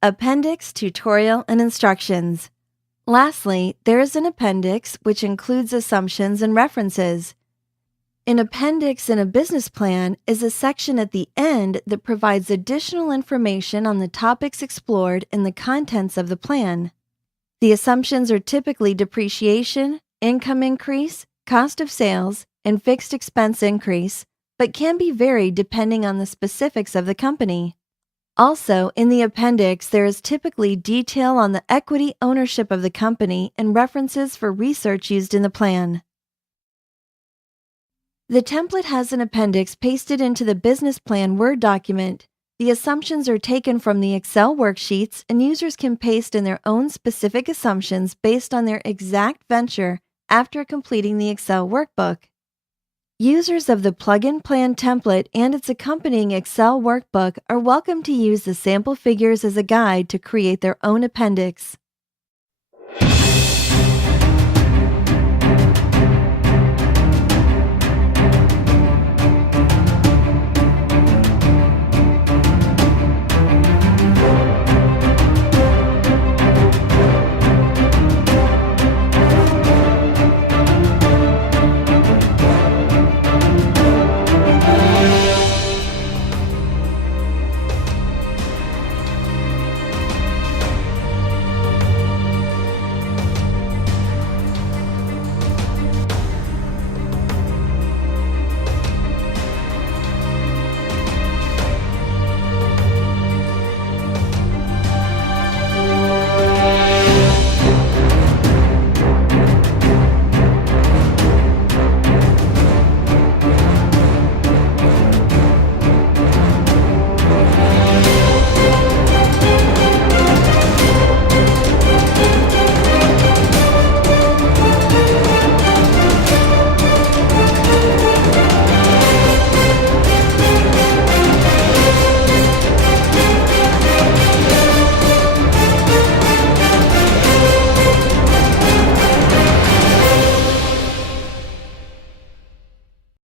Appendix, tutorial, and instructions. Lastly, there is an appendix which includes assumptions and references. An appendix in a business plan is a section at the end that provides additional information on the topics explored in the contents of the plan. The assumptions are typically depreciation, income increase, cost of sales, and fixed expense increase, but can be varied depending on the specifics of the company. Also, in the appendix, there is typically detail on the equity ownership of the company and references for research used in the plan. The template has an appendix pasted into the business plan Word document. The assumptions are taken from the Excel worksheets, and users can paste in their own specific assumptions based on their exact venture after completing the Excel workbook. Users of the plugin plan template and its accompanying Excel workbook are welcome to use the sample figures as a guide to create their own appendix.